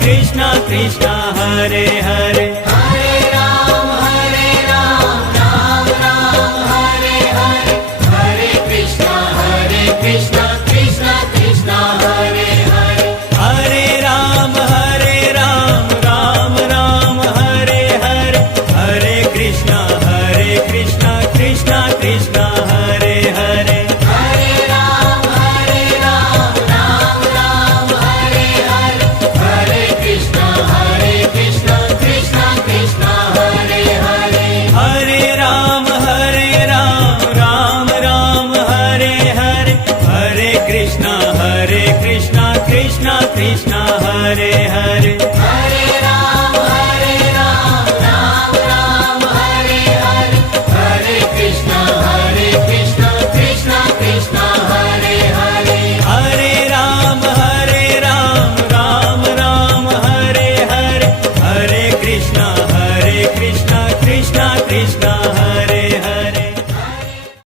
Krishna Krishna Hare Hare Hare Ram Ram Ram Hare Hare Hare Krishna Krishna Krishna Hare Hare Hare Ram Ram Ram Hare Hare Hare Krishna Krishna Krishna